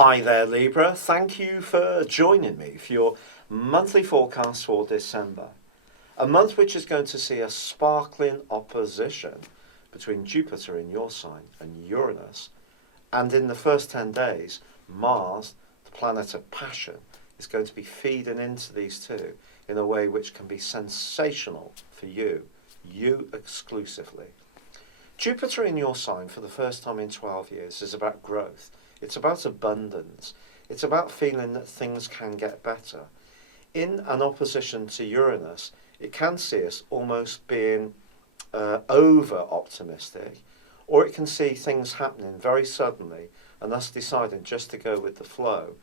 Hi there, Libra. Thank you for joining me for your monthly forecast for December. A month which is going to see a sparkling opposition between Jupiter in your sign and Uranus. And in the first 10 days, Mars, the planet of passion, is going to be feeding into these two in a way which can be sensational for you exclusively. Jupiter in your sign for the first time in 12 years is about growth. It's about abundance. It's about feeling that things can get better. In an opposition to Uranus, it can see us almost being over-optimistic, or it can see things happening very suddenly and us deciding just to go with the flow.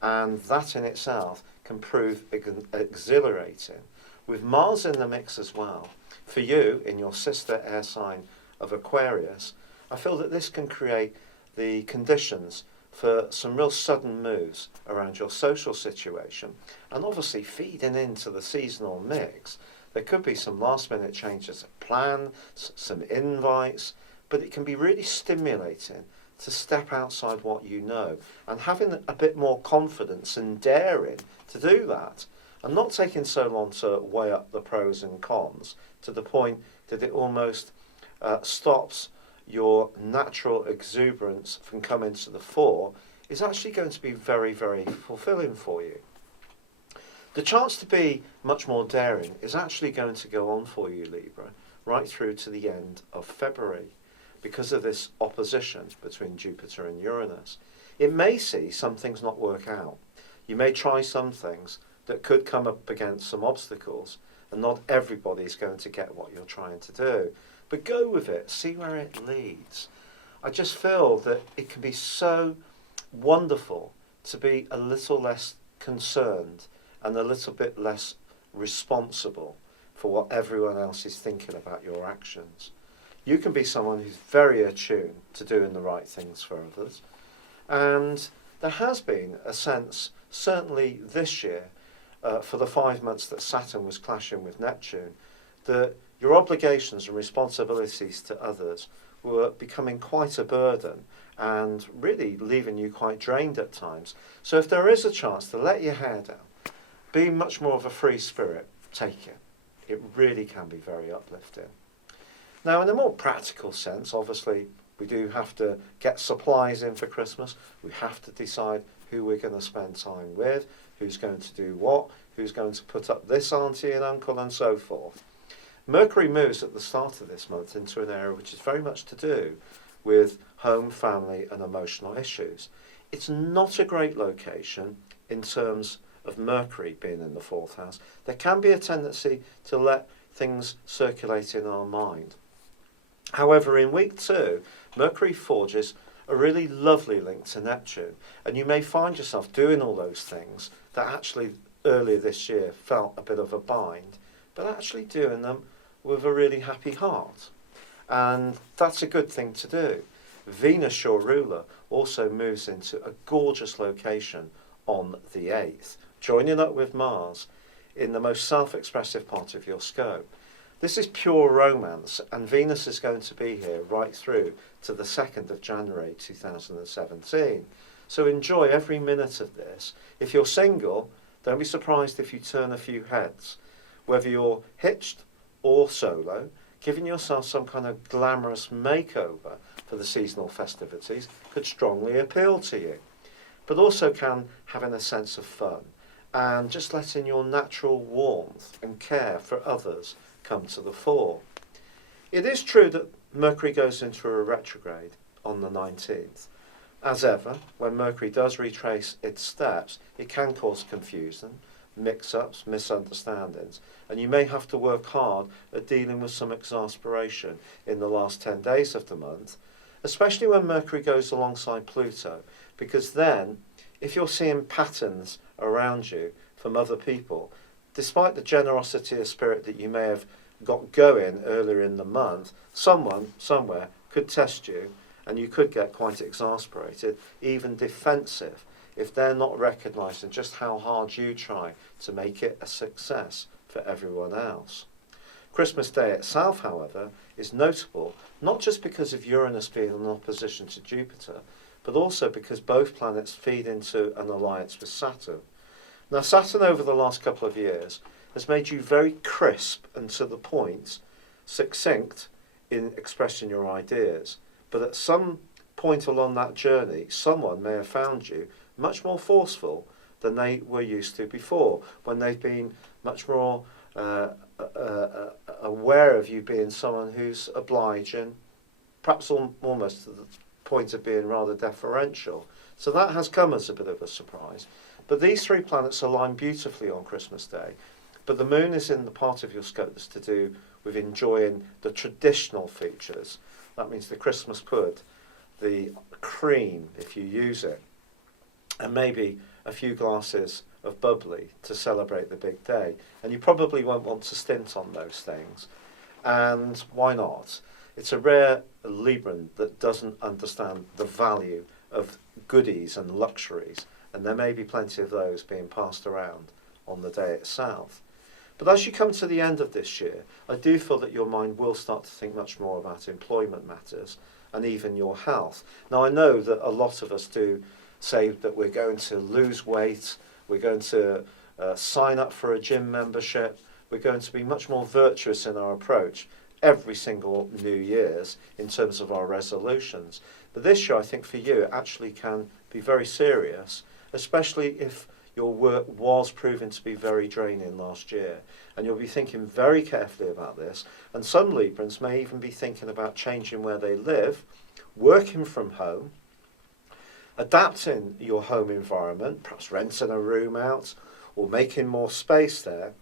And that in itself can prove exhilarating. With Mars in the mix as well, for you, in your sister air sign of Aquarius, I feel that this can create the conditions for some real sudden moves around your social situation, and obviously feeding into the seasonal mix. There could be some last minute changes of plan, some invites, but it can be really stimulating to step outside what you know and having a bit more confidence and daring to do that, and not taking so long to weigh up the pros and cons to the point that it almost stops your natural exuberance from coming to the fore. Is actually going to be very, very fulfilling for you. The chance to be much more daring is actually going to go on for you, Libra, right through to the end of February because of this opposition between Jupiter and Uranus. It may see some things not work out. You may try some things that could come up against some obstacles, and not everybody's going to get what you're trying to do. But go with it, see where it leads. I just feel that it can be so wonderful to be a little less concerned and a little bit less responsible for what everyone else is thinking about your actions. You can be someone who's very attuned to doing the right things for others. And there has been a sense, certainly this year, for the 5 months that Saturn was clashing with Neptune, that your obligations and responsibilities to others were becoming quite a burden and really leaving you quite drained at times. So if there is a chance to let your hair down, be much more of a free spirit, take it. It really can be very uplifting. Now, in a more practical sense, obviously, we do have to get supplies in for Christmas. We have to decide who we're going to spend time with, who's going to do what, who's going to put up this auntie and uncle and so forth. Mercury moves at the start of this month into an area which is very much to do with home, family and emotional issues. It's not a great location in terms of Mercury being in the 4th house. There can be a tendency to let things circulate in our mind. However, in week 2, Mercury forges a really lovely link to Neptune, and you may find yourself doing all those things that actually earlier this year felt a bit of a bind, but actually doing them with a really happy heart. And that's a good thing to do. Venus, your ruler, also moves into a gorgeous location on the 8th, joining up with Mars in the most self-expressive part of your scope. This is pure romance, and Venus is going to be here right through to the 2nd of January 2017. So enjoy every minute of this. If you're single, don't be surprised if you turn a few heads. Whether you're hitched or solo, giving yourself some kind of glamorous makeover for the seasonal festivities could strongly appeal to you. But also can having a sense of fun and just letting your natural warmth and care for others come to the fore. It is true that Mercury goes into a retrograde on the 19th. As ever, when Mercury does retrace its steps, it can cause confusion, mix-ups, misunderstandings, and you may have to work hard at dealing with some exasperation in the last 10 days of the month, especially when Mercury goes alongside Pluto, because then, if you're seeing patterns around you from other people, despite the generosity of spirit that you may have got going earlier in the month, someone, somewhere, could test you, and you could get quite exasperated, even defensive, if they're not recognising just how hard you try to make it a success for everyone else. Christmas Day itself, however, is notable not just because of Uranus being in opposition to Jupiter, but also because both planets feed into an alliance with Saturn. Now, Saturn over the last couple of years has made you very crisp and to the point, succinct in expressing your ideas. But at some point along that journey, someone may have found you much more forceful than they were used to before, when they've been much more aware of you being someone who's obliging, perhaps almost to the point of being rather deferential. So that has come as a bit of a surprise. But these three planets align beautifully on Christmas Day. But the moon is in the part of your scope that's to do with enjoying the traditional features. That means the Christmas pud, the cream, if you use it, and maybe a few glasses of bubbly to celebrate the big day. And you probably won't want to stint on those things. And why not? It's a rare Libran that doesn't understand the value of goodies and luxuries, and there may be plenty of those being passed around on the day itself. But as you come to the end of this year, I do feel that your mind will start to think much more about employment matters and even your health. Now, I know that a lot of us do say that we're going to lose weight, we're going to sign up for a gym membership, we're going to be much more virtuous in our approach every single New Year's in terms of our resolutions. But this year, I think for you, it actually can be very serious, especially if your work was proven to be very draining last year. And you'll be thinking very carefully about this. And some Librans may even be thinking about changing where they live, working from home, adapting your home environment, perhaps renting a room out, or making more space there,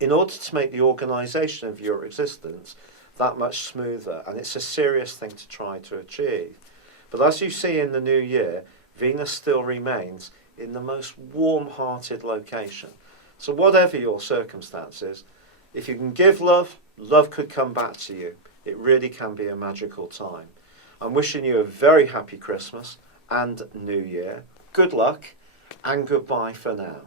in order to make the organisation of your existence that much smoother. And it's a serious thing to try to achieve. But as you see in the new year, Venus still remains in the most warm-hearted location. So whatever your circumstances, if you can give love, love could come back to you. It really can be a magical time. I'm wishing you a very happy Christmas and New Year. Good luck and goodbye for now.